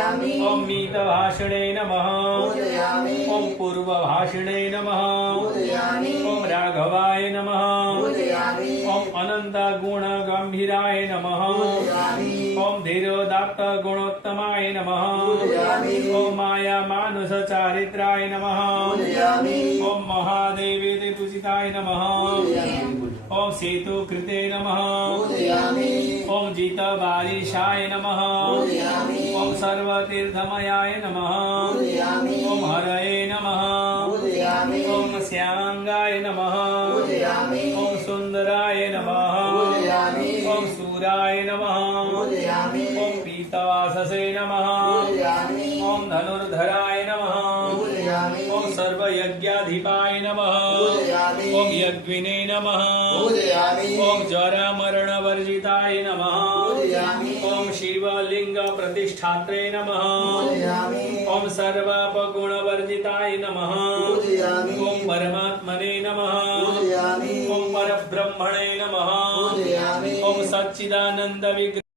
पूजयामि ओम मीतभाषणे नमः पूजयामि ओम पूर्वभाषिणे नमः पूजयामि ओम राघवाय नमः पूजयामि ओम अनंत गुण गंभीराय नमः पूजयामि ओम धीरोदात्त गुणोत्तमाय नमः पूजयामि ओम माया मानुष चारित्राय नमः पूजयामि ओम महादेवेति पूजिताय नमः ओम सेतु कृते नमः पूजयामि ओम जितबारिशाय नमः पूजयामि ओम सर्वतीर्थमयाय नमः पूजयामि ओम हरये नमः पूजयामि ओम श्यांगाय नमः पूजयामि ओम सुंदराय नमः पूजयामि ओम सूराय नमः पूजयामि ओम पीतवाससे नमः पूजयामि ओम धनुर्धराय नमः पूजयामि ओम सर्वयज्ञाधिपाय नमः पूजयामि ओम यज्ञिने नमः पूजयामि ओम जरामरणवर्जिताय नमः पूजयामि ओम शिवलिंग प्रतिष्ठात्रे नमः पूजयामि ओम सर्वापगुणवर्जिताय नमः पूजयामि ओम परमात्मने नमः पूजयामि ओम परब्रह्मणे नमः पूजयामि ओम सच्चिदानंद विग्रह